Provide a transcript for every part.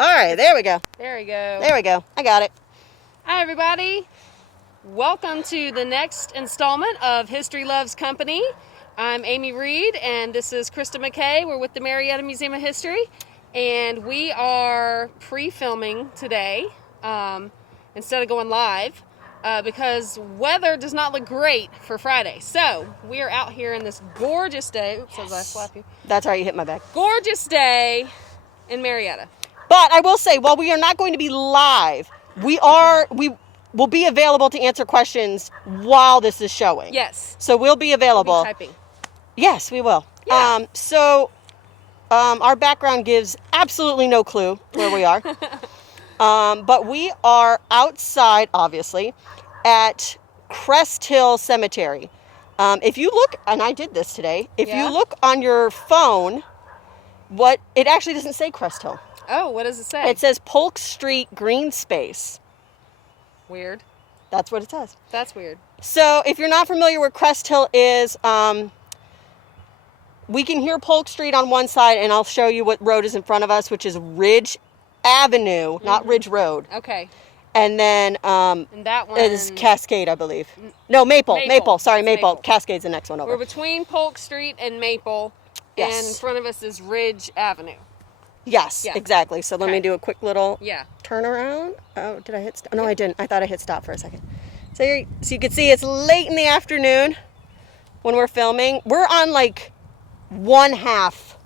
All right, there we go. There we go. There we go. I got it. Hi, everybody. Welcome to the next installment of History Loves Company. I'm Amy Reed, and this is Christa McKay. We're with the Marietta Museum of History, and we are pre-filming today instead of going live because weather does not look great for Friday. So we are out here in this gorgeous day. Oops, as I slap you. That's how you hit my back. Gorgeous day in Marietta. But I will say, while we are not going to be live, we will be available to answer questions while this is showing. Yes. So we'll be available. We'll be typing. Yes, we will. Yeah. Our background gives absolutely no clue where we are. But we are outside, obviously, at Crest Hill Cemetery. If you look, and I did this today, if you look on your phone, it actually doesn't say Crest Hill. Oh, what does it say? It says Polk Street Green Space. Weird. That's what it says. That's weird. So if you're not familiar where Crest Hill is, we can hear Polk Street on one side, and I'll show you what road is in front of us, which is Ridge Avenue, not Ridge Road. Okay. And then And that one is Cascade, I believe. No, Maple. Sorry, It's Maple. Maple. Cascade's the next one over. We're between Polk Street and Maple, Yes. and in front of us is Ridge Avenue. Yes, Yeah. exactly. So let me do a quick little Yeah. turnaround. Oh, did I hit stop? No, I didn't. I thought I hit stop for a second. So you can see it's late in the afternoon when we're filming. We're on like one half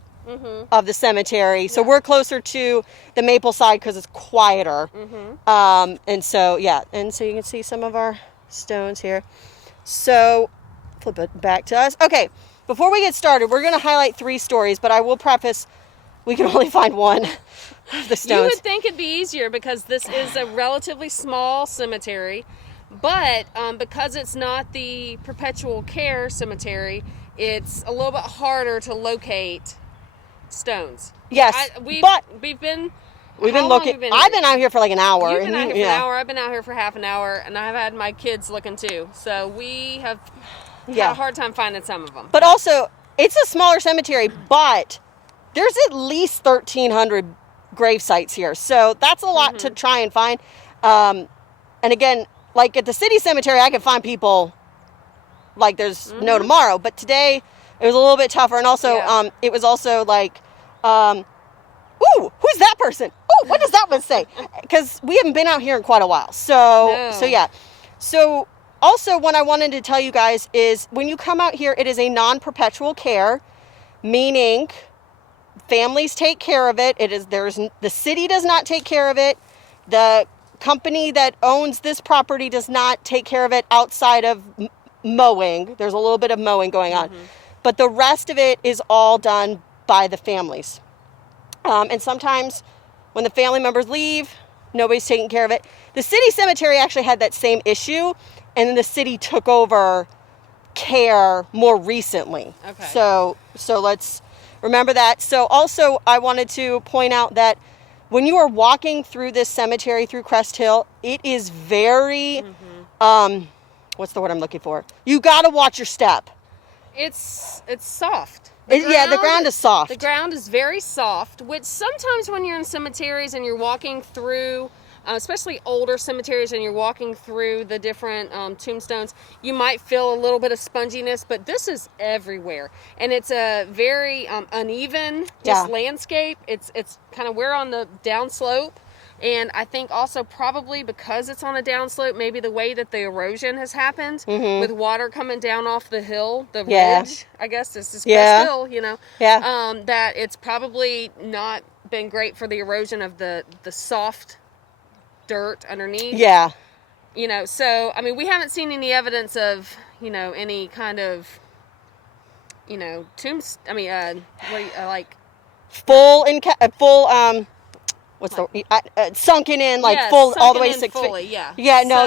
of the cemetery. So we're closer to the Maple side because it's quieter. And so you can see some of our stones here. So flip it back to us. Okay, before we get started, we're going to highlight 3 stories, but I will preface we can only find one of the stones. You would think it'd be easier because this is a relatively small cemetery, but because it's not the perpetual care cemetery, it's a little bit harder to locate stones. Yes, we've been looking. I've been out here for like an hour. You've been out here for an hour. I've been out here for half an hour, and I've had my kids looking too. So we have had a hard time finding some of them. But also, it's a smaller cemetery, but there's at least 1,300 grave sites here. So that's a lot to try and find. And again, like at the city cemetery, I can find people like there's no tomorrow. But today, it was a little bit tougher. And also, it was also like, ooh, who's that person? Oh, what does that one say? Because we haven't been out here in quite a while. So yeah. So also, what I wanted to tell you guys is when you come out here, it is a non-perpetual care, meaning families take care of it. The city does not take care of it. The company that owns this property does not take care of it outside of mowing. There's a little bit of mowing going on. But the rest of it is all done by the families. And sometimes when the family members leave, nobody's taking care of it. The city cemetery actually had that same issue, and then the city took over care more recently. Okay. So let's remember that. So also I wanted to point out that when you are walking through this cemetery, through Crest Hill, it is very, what's the word I'm looking for? You got to watch your step. It's soft. The ground is soft. The ground is very soft, which sometimes when you're in cemeteries and you're walking through, especially older cemeteries, and you're walking through the different tombstones, you might feel a little bit of sponginess, but this is everywhere. And it's a very uneven landscape. It's kind of, we're on the downslope. And I think also probably because it's on a downslope, maybe the way that the erosion has happened with water coming down off the hill, the ridge, I guess this is Crest Hill, that it's probably not been great for the erosion of the soft dirt underneath. Yeah. So, I mean, we haven't seen any evidence of, any kind of, tombs, what's the sunken in, full, all the way 6 fully, feet. Yeah, no,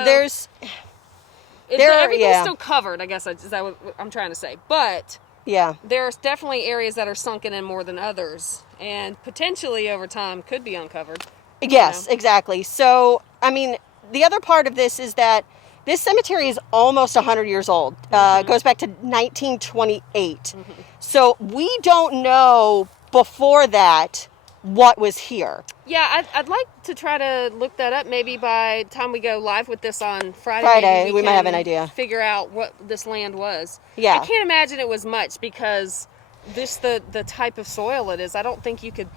everything's still covered, I guess is that what I'm trying to say. But there's definitely areas that are sunken in more than others, and potentially over time could be uncovered. Yes, exactly. So, I mean, the other part of this is that this cemetery is almost 100 years old. It goes back to 1928. So we don't know before that what was here. Yeah, I'd like to try to look that up. Maybe by the time we go live with this on Friday, maybe we might have an idea. Figure out what this land was. Yeah. I can't imagine it was much because the type of soil it is. I don't think you could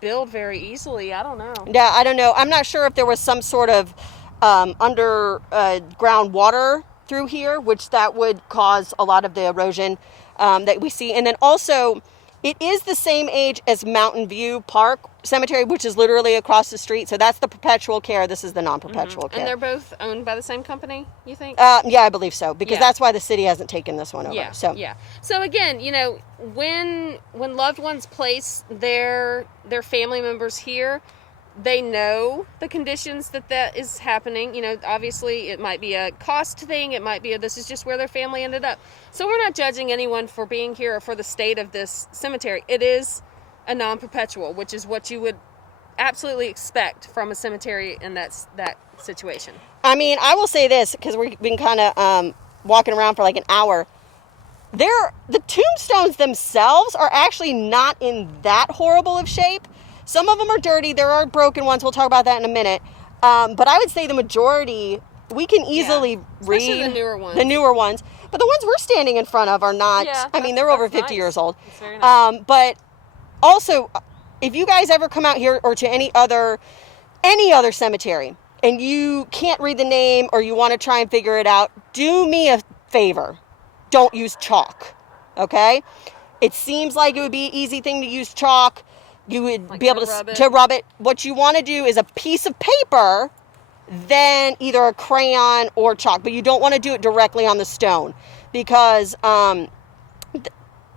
build very easily. I don't know. Yeah, I don't know. I'm not sure if there was some sort of underground water through here, which that would cause a lot of the erosion that we see. And then also, it is the same age as Mountain View Park Cemetery, which is literally across the street. So that's the perpetual care. This is the non-perpetual care. And they're both owned by the same company, you think? Yeah, I believe so, because that's why the city hasn't taken this one over. Yeah. So yeah. So again, you know, when loved ones place their family members here, they know the conditions that is happening. You know, obviously it might be a cost thing. It might be this is just where their family ended up. So we're not judging anyone for being here or for the state of this cemetery. It is a non-perpetual, which is what you would absolutely expect from a cemetery in that situation. I mean, I will say this, because we've been kind of walking around for like an hour. The tombstones themselves are actually not in that horrible of shape. Some of them are dirty. There are broken ones. We'll talk about that in a minute. But I would say the majority, we can easily read. Especially the newer ones. The newer ones. But the ones we're standing in front of are not, I mean, they're over 50 years old. That's very nice. But also, if you guys ever come out here or to any other cemetery and you can't read the name or you want to try and figure it out, do me a favor. Don't use chalk. Okay? It seems like it would be an easy thing to use chalk. You would be able to rub it. What you want to do is a piece of paper, then either a crayon or chalk. But you don't want to do it directly on the stone, because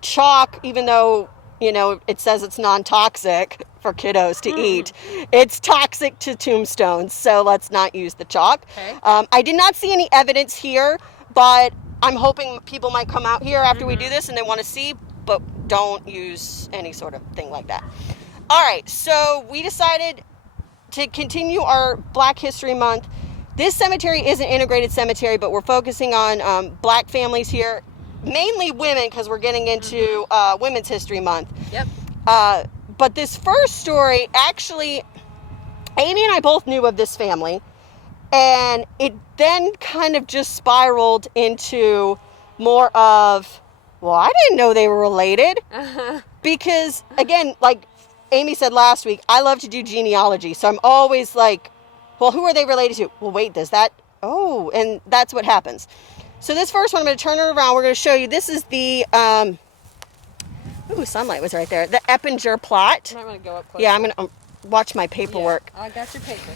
chalk, even though, you know, it says it's non-toxic for kiddos to eat, it's toxic to tombstones. So let's not use the chalk. Okay. I did not see any evidence here, but I'm hoping people might come out here after we do this and they want to see, but don't use any sort of thing like that. All right, so we decided to continue our Black History Month. This cemetery is an integrated cemetery, but we're focusing on Black families here, mainly women, because we're getting into Women's History Month. Yep. But this first story, actually, Amy and I both knew of this family, and it then kind of just spiraled into more of, well, I didn't know they were related. Because, again, like Amy said last week, I love to do genealogy. So I'm always like, well, who are they related to? Well, wait, does that? Oh, and that's what happens. So this first one, I'm going to turn it around. We're going to show you. This is the, sunlight was right there. The Eppinger plot. You might want to go up closer. Yeah, I'm going to watch my paperwork. Yeah, I got your paper.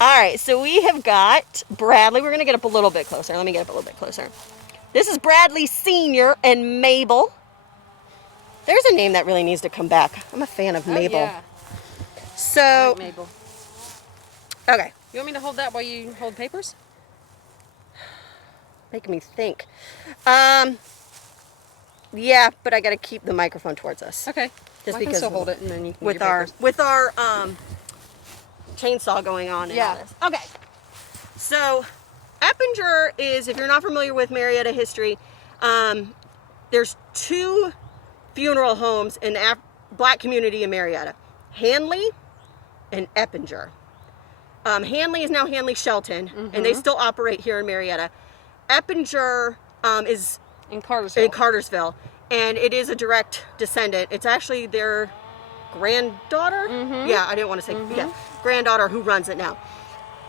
All right, so we have got Bradley. We're going to get up a little bit closer. Let me get up a little bit closer. This is Bradley Sr. and Mabel. There's a name that really needs to come back. I'm a fan of Mabel. Yeah. So, I like Mabel. Okay. You want me to hold that while you hold papers? Making me think. Yeah, but I got to keep the microphone towards us. Okay. Just I because can still hold it, and then you can with get your our papers. chainsaw going on. And Yeah. all this. Okay. So, Eppinger is, if you're not familiar with Marietta history, there's two funeral homes in the Black community in Marietta: Hanley and Eppinger. Hanley is now Hanley Shelton, and they still operate here in Marietta. Eppinger is In Cartersville. in Cartersville, and it is a direct descendant. It's actually their granddaughter. Yeah, I didn't want to say granddaughter who runs it now.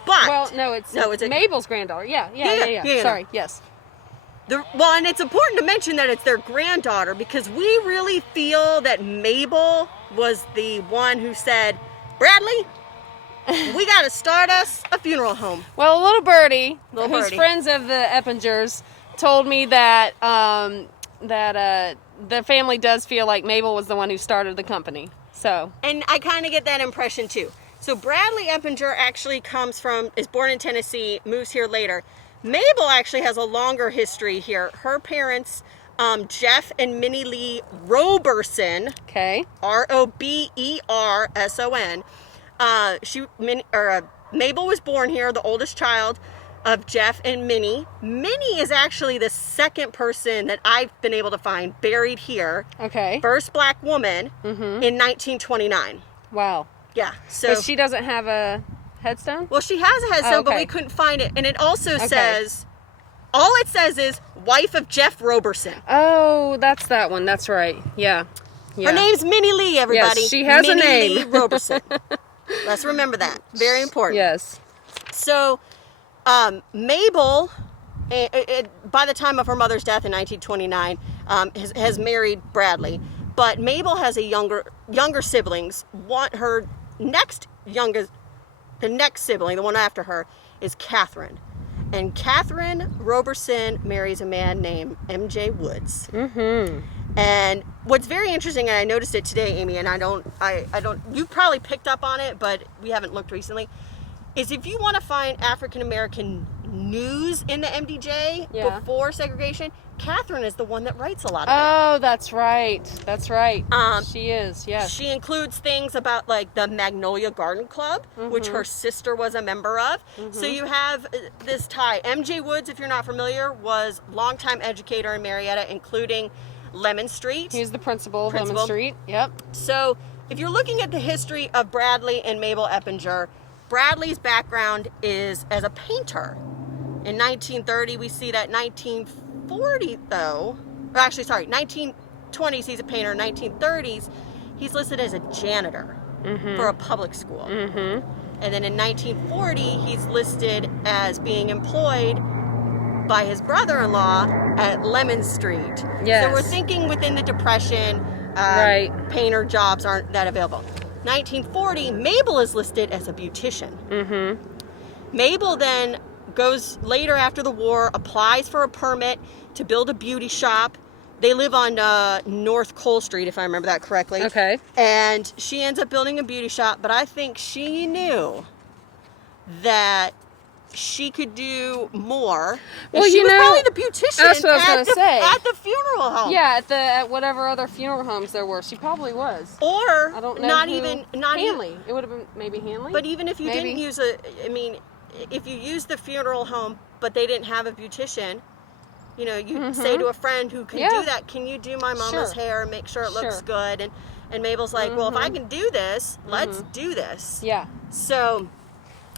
But Well, no, it's Mabel's granddaughter. Yeah. Sorry, yes. Well, and it's important to mention that it's their granddaughter, because we really feel that Mabel was the one who said, Bradley, we got to start us a funeral home. Well, a little birdie, Little who's birdie. friends of the Eppingers, told me that the family does feel like Mabel was the one who started the company. So. And I kind of get that impression too. So Bradley Eppinger actually is born in Tennessee, moves here later. Mabel actually has a longer history here. Her parents, Jeff and Minnie Lee Roberson, Okay. Roberson. Mabel was born here, the oldest child of Jeff and Minnie. Minnie is actually the second person that I've been able to find buried here. Okay. First Black woman in 1929. Wow. Yeah. So But she doesn't have a headstone? well, she has a headstone, but okay. we couldn't find it. And it also says, all it says is wife of Jeff Roberson. Oh, that's that one. That's right. Yeah. Her name's Minnie Lee, everybody. Yes, she has a Minnie name. Lee Roberson. Let's remember that. Very important. Yes. So, Mabel, by the time of her mother's death in 1929, has married Bradley. But Mabel has a younger siblings. Her the next sibling, the one after her, is Catherine. And Catherine Roberson marries a man named M.J. Woods. Mm-hmm. And what's very interesting, and I noticed it today, Amy, and I don't, you probably picked up on it, but we haven't looked recently, is if you want to find African American news in the MDJ before segregation, Catherine is the one that writes a lot of it. Oh, that's right. That's right. She is, yes. She includes things about like the Magnolia Garden Club, which her sister was a member of. So you have this tie. M.J. Woods, if you're not familiar, was longtime educator in Marietta, including Lemon Street. He's the principal of Lemon Street. Yep. So if you're looking at the history of Bradley and Mabel Eppinger, Bradley's background is as a painter. In 1930, we see that 1940, though, or actually, sorry, 1920s, he's a painter. 1930s, he's listed as a janitor for a public school. And then in 1940, he's listed as being employed by his brother-in-law at Lemon Street. Yes. So we're thinking within the Depression, painter jobs aren't that available. 1940, Mabel is listed as a beautician. Mabel then goes later after the war, applies for a permit to build a beauty shop. They live on North Cole Street, if I remember that correctly. Okay. And she ends up building a beauty shop, but I think she knew that she could do more. Well, she was probably the beautician that's what I was going to say. at the funeral home. Yeah, at whatever other funeral homes there were. She probably was. Or I don't know not who, even Hanley. It would have been maybe Hanley. But even if you didn't use if you used the funeral home, but they didn't have a beautician, you know, you say to a friend who can do that, can you do my mama's hair and make sure it looks good? And Mabel's like, well, if I can do this, let's do this. Yeah. So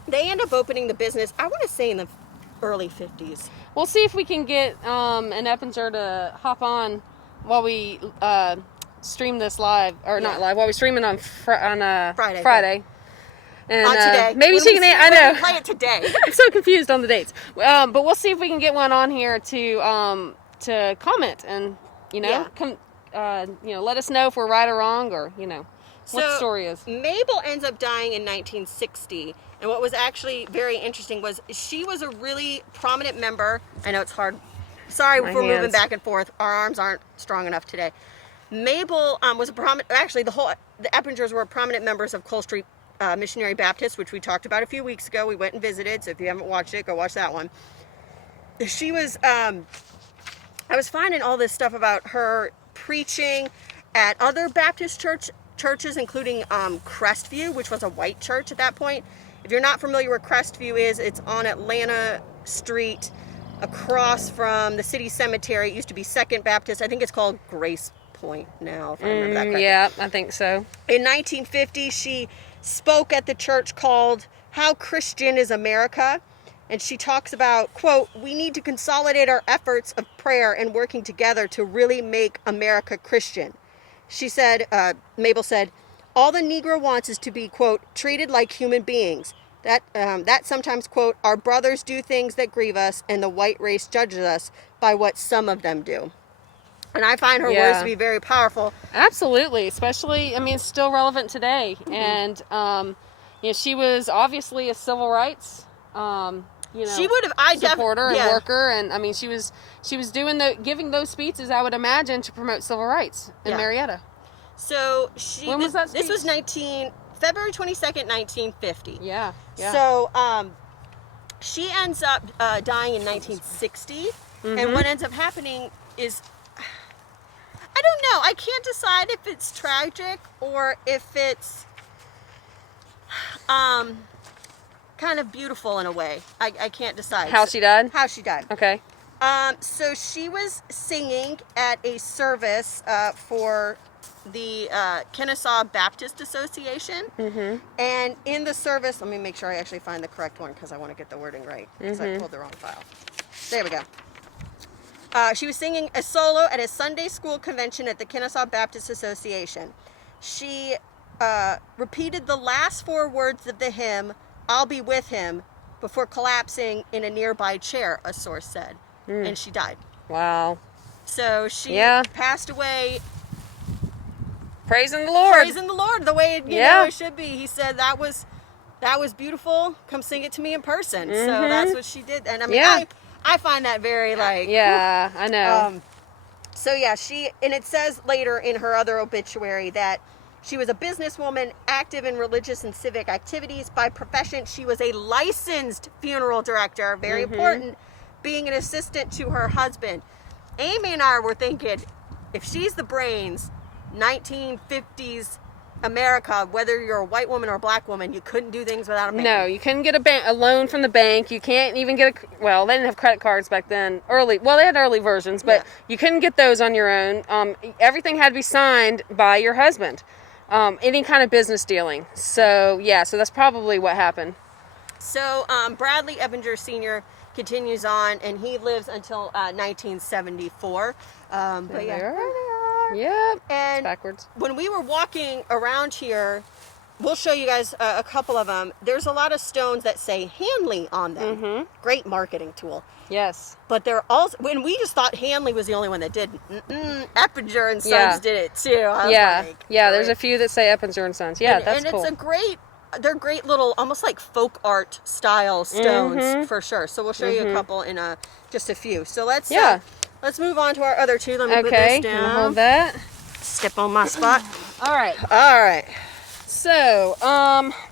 they end up opening the business, I want to say in the early 50s. We'll see if we can get an Eppinger to hop on while we stream this live, or not live, while we stream it on Friday. And today. Maybe she can. I know. Play it today. I'm so confused on the dates. But we'll see if we can get one on here to comment and let us know if we're right or wrong, or what the story is. Mabel ends up dying in 1960, and what was actually very interesting was she was a really prominent member. I know it's hard. Sorry if we're moving back and forth. Our arms aren't strong enough today. Mabel was a prominent. Actually, the Eppingers were prominent members of Cole Street Missionary Baptist, which we talked about a few weeks ago. We went and visited, so if you haven't watched it, go watch that one. She was, I was finding all this stuff about her preaching at other Baptist churches, including Crestview, which was a white church at that point. If you're not familiar where Crestview is, it's on Atlanta Street, across from the city cemetery. It used to be Second Baptist. I think it's called Grace Point now, if I remember that correctly. Yeah, I think so. In 1950, she spoke at the church called How Christian is America, and she talks about, quote, we need to consolidate our efforts of prayer and working together to really make America Christian. She said, Mabel said, all the Negro wants is to be, quote, treated like human beings. That sometimes, quote, our brothers do things that grieve us, and the white race judges us by what some of them do. And I find her words to be very powerful. Absolutely, especially, it's still relevant today. And, she was obviously a civil rights, she would have, supporter and worker. And, she was giving those speeches, I would imagine, to promote civil rights in Marietta. So when was that speech? This was February 22nd, 1950. Yeah. So she ends up dying in 1960. And what ends up happening is, I don't know. I can't decide if it's tragic or if it's kind of beautiful in a way. I can't decide. How she died? How she died. Okay. So she was singing at a service for the Kennesaw Baptist Association. And in the service, let me make sure I actually find the correct one because I want to get the wording right, because I pulled the wrong file. There we go. She was singing a solo at a Sunday school convention at the Kennesaw Baptist Association. She repeated the last 4 words of the hymn, "I'll be with him," before collapsing in a nearby chair, a source said. And she died. Wow. So she passed away praising the Lord. Praising the Lord the way you know it should be. He said that was beautiful. Come sing it to me in person. So that's what she did. And I mean, I find that very like I know. So yeah, and it says later in her other obituary that she was a businesswoman, active in religious and civic activities. By profession, she was a licensed funeral director, very important, being an assistant to her husband. Amy and I were thinking, if she's the brains, 1950s America, whether you're a white woman or a black woman, you couldn't do things without a bank. No, you couldn't get a loan from the bank. You can't even get they didn't have credit cards back then. They had early versions, but you couldn't get those on your own. Everything had to be signed by your husband. Any kind of business dealing. So that's probably what happened. So Bradley Ebinger Sr. continues on, and he lives until 1974. But there they there are. they are. Yep. And it's backwards. when we were walking around here, we'll show you guys a couple of them. There's a lot of stones that say Hanley on them. Great marketing tool. Yes. But they're also, when we just thought Hanley was the only one that did. Eppinger and Sons did it too. There's a few that say Eppinger and Sons. Yeah, that's cool. And they're great little, almost like folk art style stones for sure. So we'll show you a couple in just a few. So let's move on to our other two. Let me put this down. Hold that. Step on my spot. All right. So,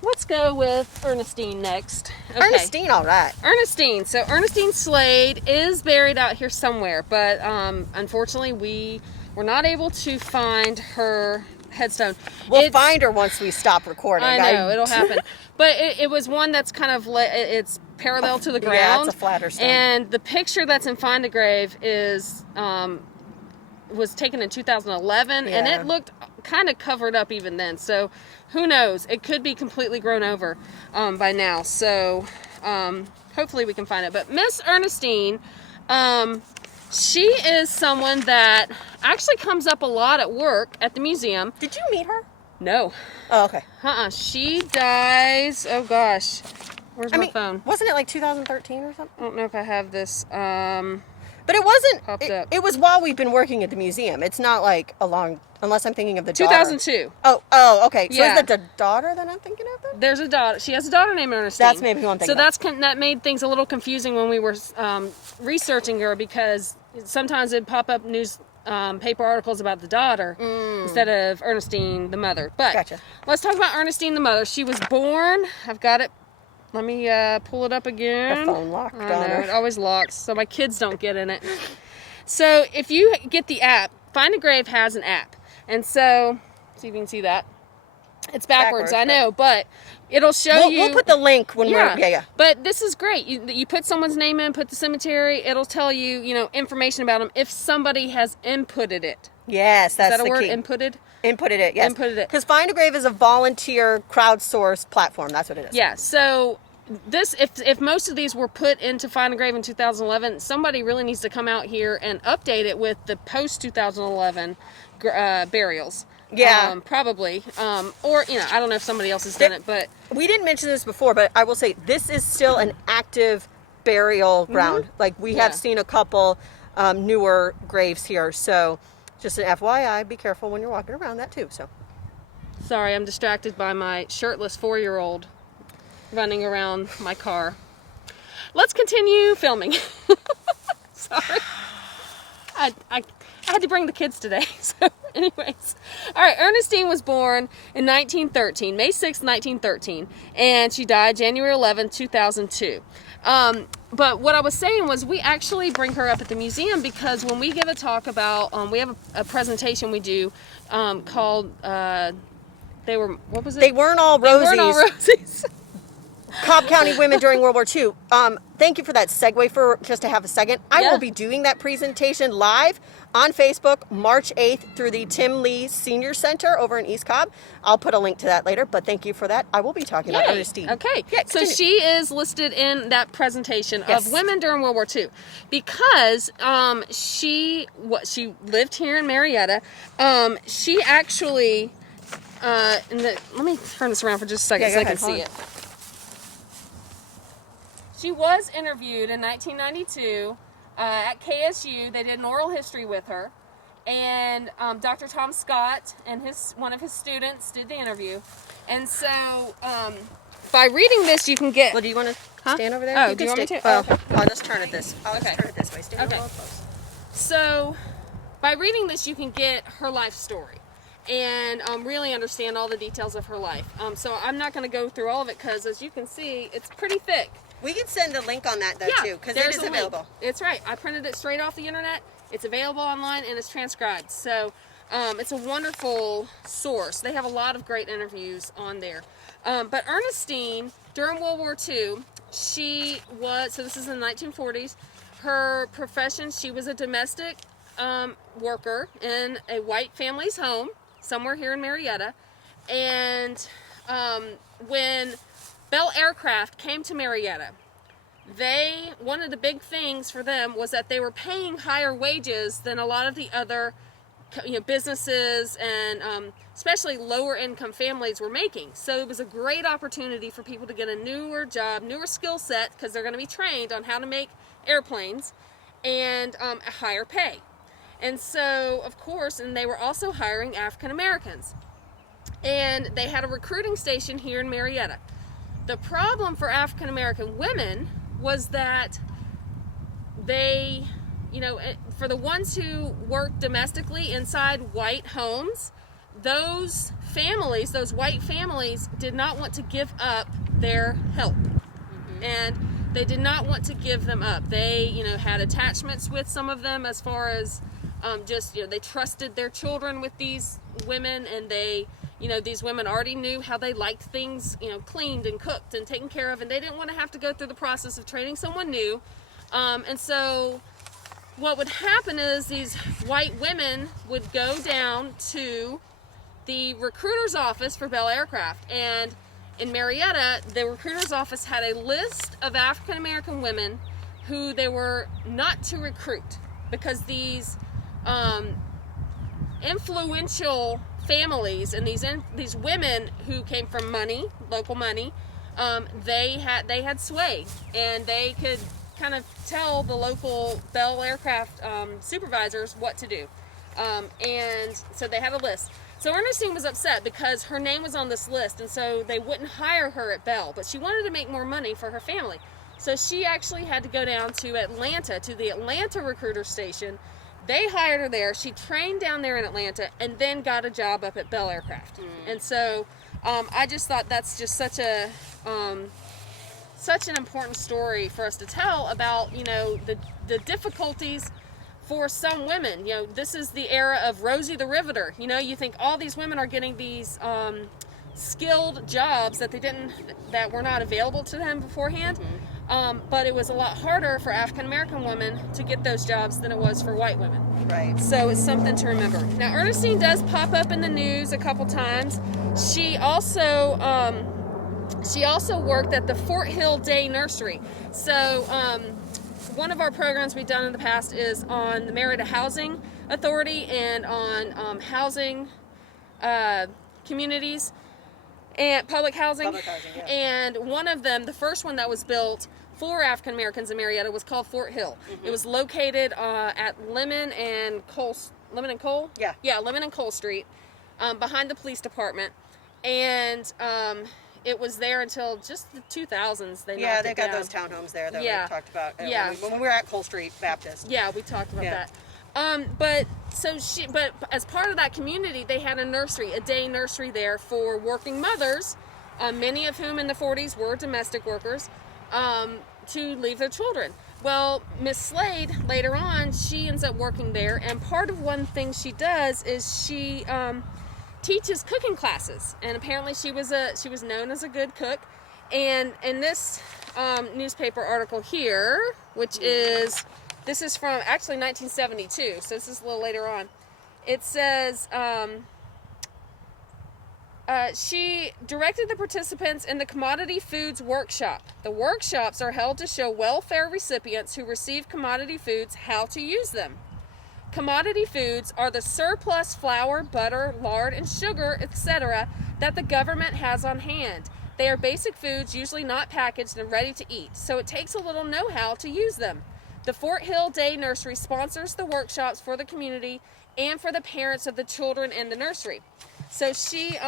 let's go with Ernestine next. Okay. Ernestine, all right. Ernestine. So, Ernestine Slade is buried out here somewhere, but unfortunately, we were not able to find her headstone. We'll find her once we stop recording. I know, it'll happen. But it was one that's kind of, it's parallel to the ground. Yeah, it's a flatter stone. And the picture that's in Find a Grave was taken in 2011, and it looked kind of covered up even then. So who knows? It could be completely grown over by now. So hopefully we can find it. But Miss Ernestine, she is someone that actually comes up a lot at work at the museum. Did you meet her? No. Oh, okay. She dies. Oh gosh. Where's my phone? Wasn't it like 2013 or something? I don't know if I have this. But it wasn't. It was while we've been working at the museum. It's not like unless I'm thinking of the daughter. 2002. Oh, okay. So is it the daughter that I'm thinking of then? There's a daughter. She has a daughter named Ernestine. That's maybe one thing. So that made things a little confusing when we were researching her, because sometimes it'd pop up news paper articles about the daughter instead of Ernestine, the mother. But let's talk about Ernestine, the mother. She was born. I've got it. Let me pull it up again. The phone locked on her. It always locks, so my kids don't get in it. So if you get the app, Find a Grave has an app. And so, see if you can see that. It's backwards, I know, but it'll show you. We'll put the link when we're. Yeah. But this is great. You put someone's name in, put the cemetery. It'll tell you, information about them if somebody has inputted it. Yes, that's the key. Is that a word? Inputted? Inputted it, yes. Inputted it. Because Find a Grave is a volunteer crowdsourced platform. That's what it is. Yeah, so if most of these were put into Find a Grave in 2011, somebody really needs to come out here and update it with the post-2011 burials. Yeah. Probably. Or, I don't know if somebody else has done it, but... We didn't mention this before, but I will say this is still an active burial ground. Like, we have seen a couple newer graves here, so... Just an FYI, be careful when you're walking around that too. So, sorry, I'm distracted by my shirtless 4-year-old running around my car. Let's continue filming. Sorry, I had to bring the kids today. So, anyways, all right. Ernestine was born in 1913, May 6th, 1913, and she died January 11, 2002. But what I was saying was we actually bring her up at the museum because when we give a talk about, we have a presentation we do what was it? They weren't all rosies. They weren't all rosies. Cobb County women during World War II. Thank you for that segue for just to have a second. I will be doing that presentation live on Facebook March 8th through the Tim Lee Senior Center over in East Cobb. I'll put a link to that later, but thank you for that. I will be talking about Ernestine. Okay. Yeah, so continue. she is listed in that presentation of women during World War II because she lived here in Marietta. She actually, let me turn this around for just a second so I can see it. She was interviewed in 1992 at KSU. They did an oral history with her. And Dr. Tom Scott and one of his students did the interview. And so by reading this, you can get... Well, do you want to stand over there? Oh, do you want me to? Well, I'll just turn it this. I'll just turn it this way. Stand a little close. So by reading this, you can get her life story and really understand all the details of her life. So I'm not going to go through all of it because, as you can see, it's pretty thick. We can send a link on that, though, too, because it is available. It's right. I printed it straight off the internet. It's available online, and it's transcribed. So it's a wonderful source. They have a lot of great interviews on there. But Ernestine, during World War II, she was, so this is in the 1940s, her profession, she was a domestic worker in a white family's home, somewhere here in Marietta. And when Bell Aircraft came to Marietta, one of the big things for them was that they were paying higher wages than a lot of the other businesses and especially lower income families were making. So it was a great opportunity for people to get a newer job, newer skill set, because they're going to be trained on how to make airplanes and a higher pay. And so, of course, and they were also hiring African Americans. And they had a recruiting station here in Marietta. The problem for African American women was that they, for the ones who worked domestically inside white homes, those families, those white families, did not want to give up their help. Mm-hmm. And they did not want to give them up. They, had attachments with some of them as far as they trusted their children with these women, and they, these women already knew how they liked things, cleaned and cooked and taken care of, and they didn't want to have to go through the process of training someone new. And so what would happen is these white women would go down to the recruiter's office for Bell Aircraft, and in Marietta, the recruiter's office had a list of African American women who they were not to recruit because these influential families and these women who came from money, local money, they had sway, and they could kind of tell the local Bell Aircraft supervisors what to do. And so they had a list. So Ernestine was upset because her name was on this list, and so they wouldn't hire her at Bell, but she wanted to make more money for her family. So she actually had to go down to Atlanta, to the Atlanta recruiter station. They hired her there. She trained down there in Atlanta and then got a job up at Bell Aircraft. Mm. And so I just thought that's just such an important story for us to tell about, the difficulties for some women. This is the era of Rosie the Riveter. You think all these women are getting these skilled jobs that were not available to them beforehand. Mm-hmm. But it was a lot harder for African American women to get those jobs than it was for white women. Right. So it's something to remember. Now, Ernestine does pop up in the news a couple times. She also worked at the Fort Hill Day Nursery. So one of our programs we've done in the past is on the Marietta Housing Authority and on housing communities and public housing. Yeah. And one of them, the first one that was built for African Americans in Marietta, was called Fort Hill. Mm-hmm. It was located at Lemon and Cole. Yeah. Yeah, Lemon and Cole Street, behind the police department, and it was there until just the 2000s. They got those townhomes there that we talked about when we were at Cole Street Baptist. Yeah, we talked about that. But as part of that community, they had a day nursery there for working mothers, many of whom in the 40s were domestic workers, to leave their children. Well, Miss Slade, later on, she ends up working there, and part of one thing she does is she teaches cooking classes, and apparently she was known as a good cook, And in this newspaper article here, which this is from actually 1972, so this is a little later on. It says she directed the participants in the Commodity Foods Workshop. The workshops are held to show welfare recipients who receive commodity foods how to use them. Commodity foods are the surplus flour, butter, lard, and sugar, etc. that the government has on hand. They are basic foods, usually not packaged and ready to eat, so it takes a little know-how to use them. The Fort Hill Day Nursery sponsors the workshops for the community and for the parents of the children in the nursery. So she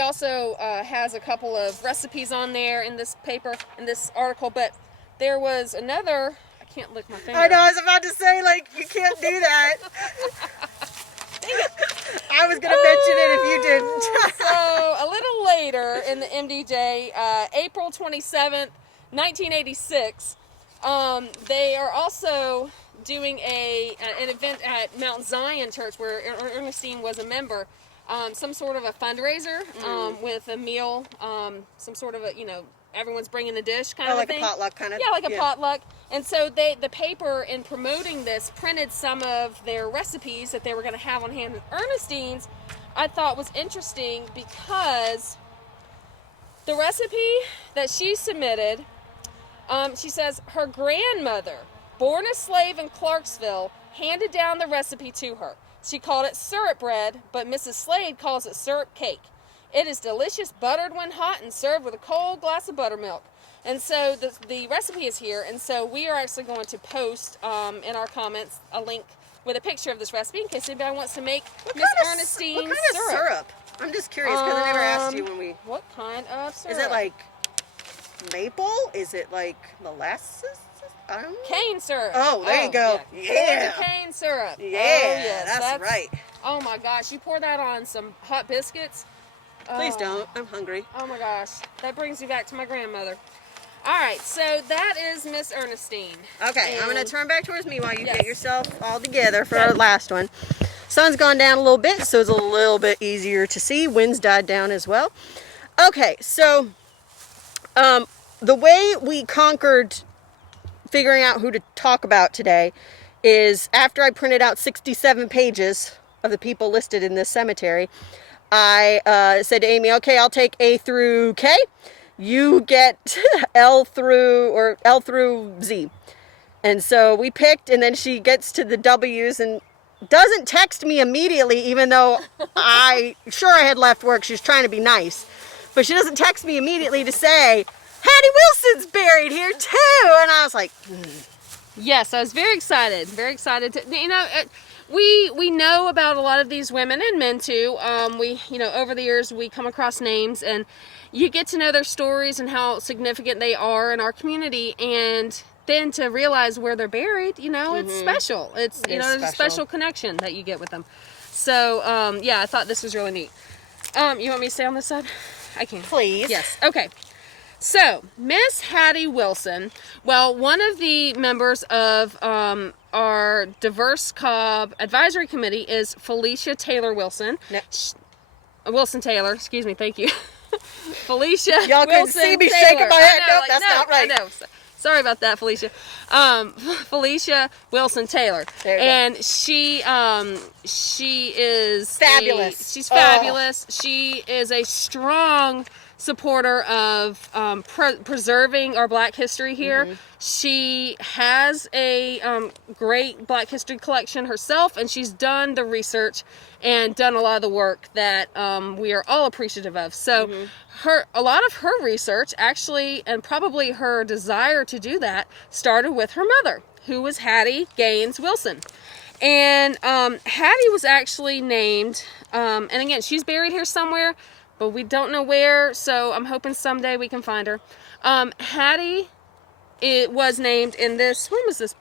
also has a couple of recipes on there in this paper, in this article, but there was another, I can't lick my finger. I know, I was about to say, like, you can't do that. I was going to mention it if you didn't. So, a little later in the MDJ, April 27th, 1986, they are also doing an event at Mount Zion Church where Ernestine was a member. Some sort of a fundraiser with a meal, some sort of a, everyone's bringing a dish kind of like thing. Like a potluck kind of. Yeah, like a potluck. And so the paper, in promoting this, printed some of their recipes that they were going to have on hand. And Ernestine's, I thought, was interesting because the recipe that she submitted, she says her grandmother, born a slave in Clarksville, handed down the recipe to her. She called it syrup bread, but Mrs. Slade calls it syrup cake. It is delicious, buttered when hot, and served with a cold glass of buttermilk. And so the recipe is here, and so we are actually going to post in our comments a link with a picture of this recipe in case anybody wants to make Miss Ernestine's syrup. What kind of syrup? I'm just curious because I never asked you when we... What kind of syrup? Is it like maple? Is it like molasses? I don't know. Cane syrup. Oh, there you go. Yeah. Cane syrup. Yeah, oh, yes, that's right. Oh my gosh, you pour that on some hot biscuits. Please don't. I'm hungry. Oh my gosh, that brings me back to my grandmother. All right, so that is Miss Ernestine. Okay, and I'm going to turn back towards me while you yes. get yourself all together for our last one. Sun's gone down a little bit, so it's a little bit easier to see. Wind's died down as well. Okay, so the way we conquered figuring out who to talk about today is after I printed out 67 pages of the people listed in this cemetery, I said to Amy, okay, I'll take A through K. You get L through Z. And so we picked, and then she gets to the W's and doesn't text me immediately, even though I had left work. She's trying to be nice. But she doesn't text me immediately to say, Hattie Wilson's buried here too. And I was like, Yes, I was very excited. Very excited to, we know about a lot of these women and men too. Over the years we come across names and you get to know their stories and how significant they are in our community, and then to realize where they're buried, it's special. It's there's a special connection that you get with them. So, I thought this was really neat. You want me to stay on this side? I can. please. Yes. Okay. So, Miss Hattie Wilson, one of the members of our Diverse Cobb Advisory Committee is Felicia Taylor Wilson. No. Wilson Taylor, excuse me, thank you. Felicia Y'all Wilson can see me Taylor. shaking my head. I know, Nope, that's not right. I know. Sorry about that, Felicia. Felicia Wilson Taylor. There you and she is fabulous. She's fabulous. She is a strong supporter of preserving our Black history here. She has a great Black history collection herself, and she's done the research and done a lot of the work that we are all appreciative of. So a lot of her research actually, and probably her desire to do that, started with her mother, who was Hattie Gaines Wilson. And Hattie was actually named, and again, she's buried here somewhere, but we don't know where, so I'm hoping someday we can find her. Hattie, it was named in this, when was this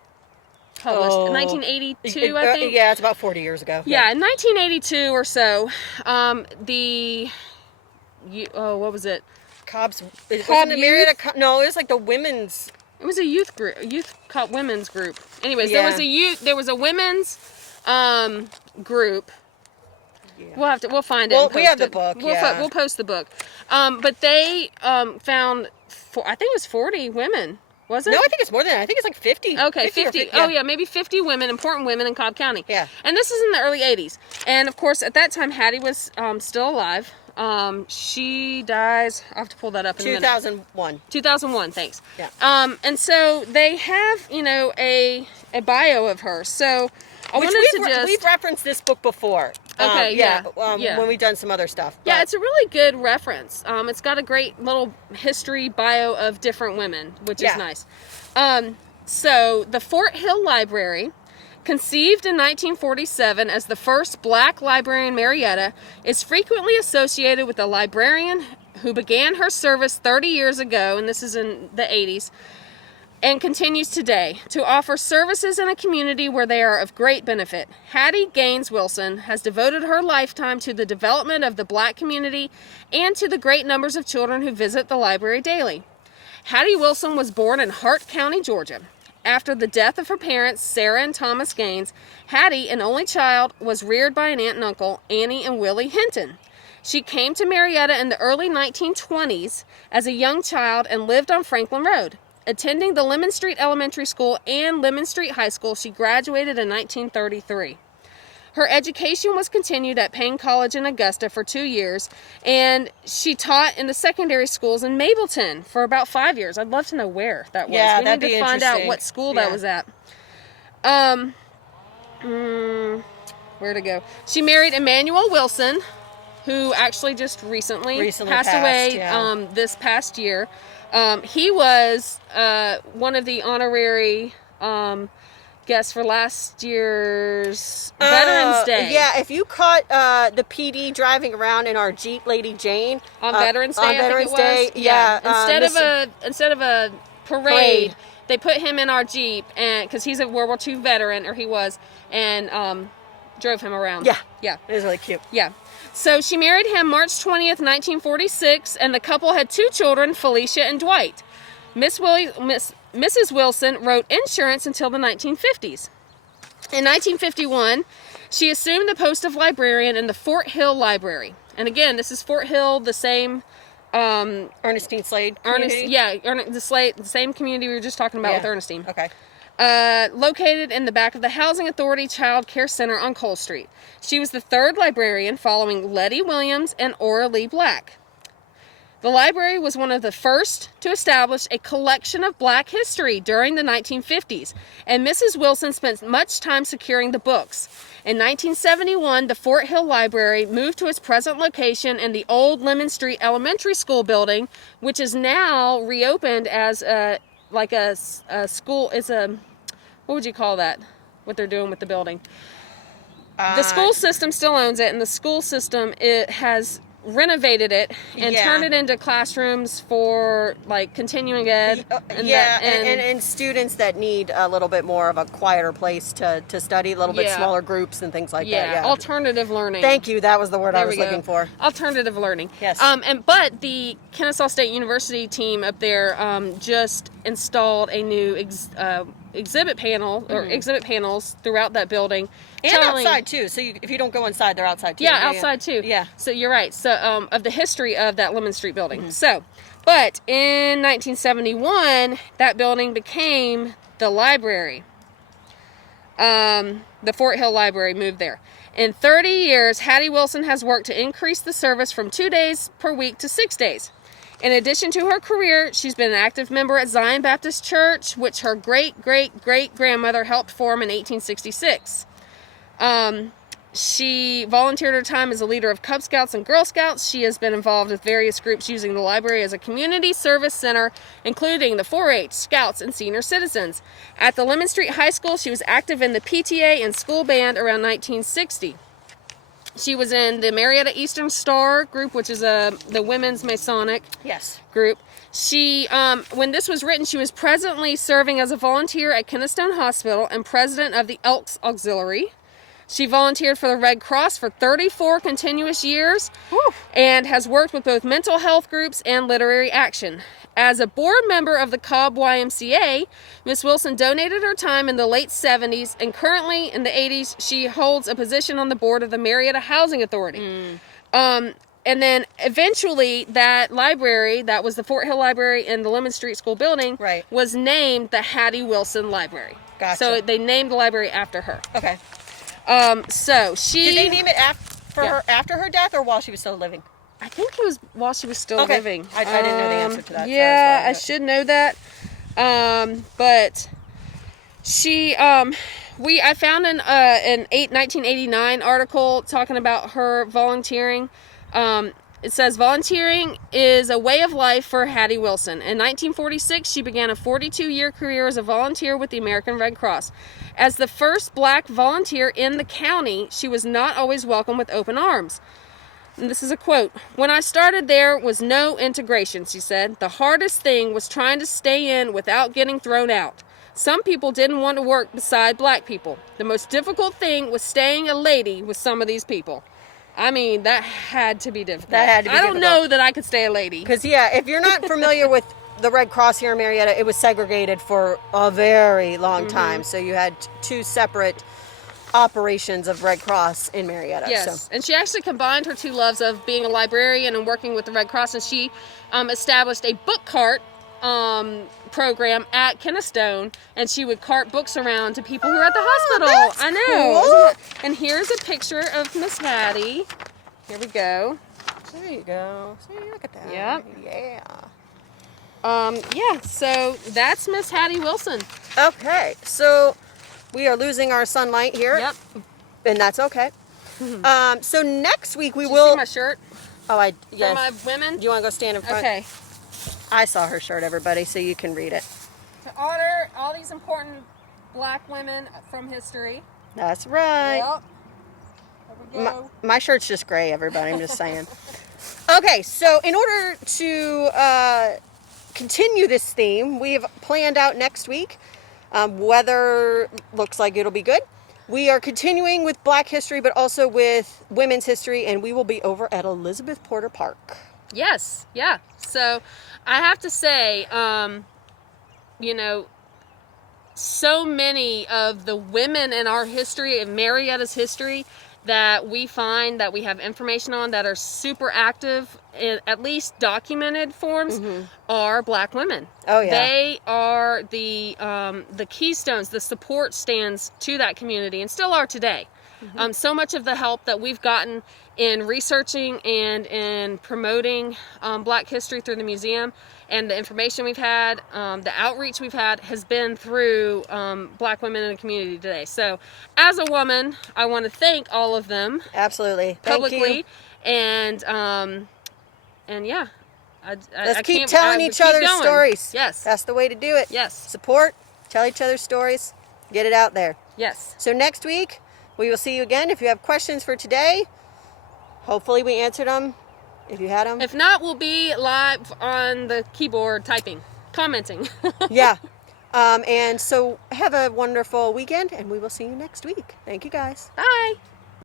published? 1982, I think? Yeah, it's about 40 years ago. Yeah, in 1982 or so, what was it? Cobb's, Cobb wasn't it Marietta? No, it was like the women's. It was a youth group, women's group. Anyways, Yeah. there was a women's group We'll find it. We have the book. We'll post the book. But they found, I think it was 40 women. Was it? No, I think it's more than that. I think it's like 50. Okay, 50. Oh, yeah, maybe 50 women, important women in Cobb County. Yeah. And this is in the early 80s. And, of course, at that time, Hattie was still alive. She dies, I have to pull that up in a minute. 2001. 2001, thanks. Yeah. And so they have, a bio of her. So I wanted to just... We've referenced this book before. Okay, when we've done some other stuff. Yeah, it's a really good reference. It's got a great little history bio of different women, which is nice. So the Fort Hill Library, conceived in 1947 as the first black library in Marietta, is frequently associated with a librarian who began her service 30 years ago, and this is in the 80s, and continues today to offer services in a community where they are of great benefit. Hattie Gaines Wilson has devoted her lifetime to the development of the black community and to the great numbers of children who visit the library daily. Hattie Wilson was born in Hart County, Georgia. After the death of her parents, Sarah and Thomas Gaines, Hattie, an only child, was reared by an aunt and uncle, Annie and Willie Hinton. She came to Marietta in the early 1920s as a young child and lived on Franklin Road. Attending the Lemon Street Elementary School and Lemon Street High School, she graduated in 1933. Her education was continued at Payne College in Augusta for 2 years, and she taught in the secondary schools in Mabelton for about 5 years. I'd love to know where that was. Yeah, we that'd need to be find out interesting. what school that was at. Where to go? She married Emmanuel Wilson, who actually just recently passed away this past year. He was one of the honorary guests for last year's Veterans Day. Yeah, if you caught the PD driving around in our Jeep, Lady Jane, on Veterans Day, on Veterans Day, instead of a parade, they put him in our Jeep, and because he's a World War II veteran, or he was, and drove him around. Yeah, it was really cute. Yeah. So she married him March 20th, 1946, and the couple had 2 children, Felicia and Dwight. Mrs. Wilson wrote insurance until the 1950s. In 1951, she assumed the post of librarian in the Fort Hill Library. And again, this is Fort Hill, the same... Ernestine Slade community? the same community we were just talking about with Ernestine. Okay. Located in the back of the Housing Authority Child Care Center on Cole Street. She was the 3rd librarian following Letty Williams and Ora Lee Black. The library was one of the first to establish a collection of black history during the 1950s, and Mrs. Wilson spent much time securing the books. In 1971, the Fort Hill Library moved to its present location in the old Lemon Street Elementary School building, which is now reopened as a school. It's a, what would you call that? What they're doing with the building? The school system still owns it, and the school system has renovated it and turned it into classrooms for continuing ed. And students that need a little bit more of a quieter place to study, a little bit smaller groups and things like that. Yeah, alternative learning. Thank you. That was the word I was looking for. Alternative learning. Yes. But the Kennesaw State University team up there just installed a new exhibit panel or exhibit panels throughout that building. And outside too. So if you don't go inside, they're outside too. Yeah, outside too. Yeah. So you're right. So of the history of that Lemon Street building. So, but in 1971, that building became the library. The Fort Hill Library moved there. In 30 years, Hattie Wilson has worked to increase the service from 2 days per week to 6 days. In addition to her career, she's been an active member at Zion Baptist Church, which her great-great-great-grandmother helped form in 1866. She volunteered her time as a leader of Cub Scouts and Girl Scouts. She has been involved with various groups using the library as a community service center, including the 4-H, Scouts, and Senior Citizens. At the Lemon Street High School, she was active in the PTA and school band around 1960. She was in the Marietta Eastern Star group, which is the women's Masonic group. She, when this was written, she was presently serving as a volunteer at Kennestone Hospital and president of the Elks Auxiliary. She volunteered for the Red Cross for 34 continuous years Whew. and has worked with both mental health groups and literary action. As a board member of the Cobb YMCA, Miss Wilson donated her time in the late 70s, and currently in the 80s, she holds a position on the board of the Marietta Housing Authority. And then eventually that library, that was the Fort Hill Library in the Lemon Street School building, Right. was named the Hattie Wilson Library. Gotcha. So they named the library after her. Okay. So she... Did they name it after her death or while she was still living? I think it was while she was still Okay. living. I didn't know the answer to that. Yeah, so I should know that. But she... I found an 1989 article talking about her volunteering. It says, volunteering is a way of life for Hattie Wilson. In 1946, she began a 42-year career as a volunteer with the American Red Cross. As the first black volunteer in the county, she was not always welcomed with open arms. And this is a quote. "When I started, there was no integration," she said. "The hardest thing was trying to stay in without getting thrown out. Some people didn't want to work beside black people. The most difficult thing was staying a lady with some of these people." I mean, that had to be difficult. That had to be I don't difficult. know that I could stay a lady. Because, if you're not familiar with the Red Cross here in Marietta, it was segregated for a very long time. So you had two separate operations of Red Cross in Marietta. Yes, So. and she actually combined her two loves of being a librarian and working with the Red Cross, and she established a book cart program at Kennestone, and she would cart books around to people who were at the hospital. That's I know. cool. And here's a picture of Miss Hattie. Here we go. There you go. See, look at that. Yep. Yeah. Yeah, so that's Miss Hattie Wilson. Okay, so we are losing our sunlight here. Yep. And that's okay. So next week we Did will... you see my shirt Oh, for yes. my women? Do you want to go stand in front? Okay. I saw her shirt, everybody, so you can read it. To honor all these important black women from history. That's right. Yep. There we go. My shirt's just gray, everybody. I'm just saying. Okay, so in order to continue this theme, we have planned out next week. Weather looks like it'll be good. We are continuing with Black history, but also with women's history, and we will be over at Elizabeth Porter Park. Yes, yeah. So I have to say, so many of the women in our history, in Marietta's history, that we find that we have information on that are super active in at least documented forms are black women. Oh, yeah. They are the keystones, the support stands to that community, and still are today. So much of the help that we've gotten in researching and in promoting black history through the museum, and the information we've had, the outreach we've had, has been through black women in the community today. So as a woman, I want to thank all of them. Absolutely. Publicly. Thank you. And yeah. Let's keep telling each other's stories. Yes. That's the way to do it. Yes. Support, tell each other's stories, get it out there. Yes. So next week, we will see you again. If you have questions for today, hopefully we answered them. If you had them. If not, we'll be live on the keyboard typing, commenting. Yeah. And so have a wonderful weekend, and we will see you next week. Thank you, guys. Bye.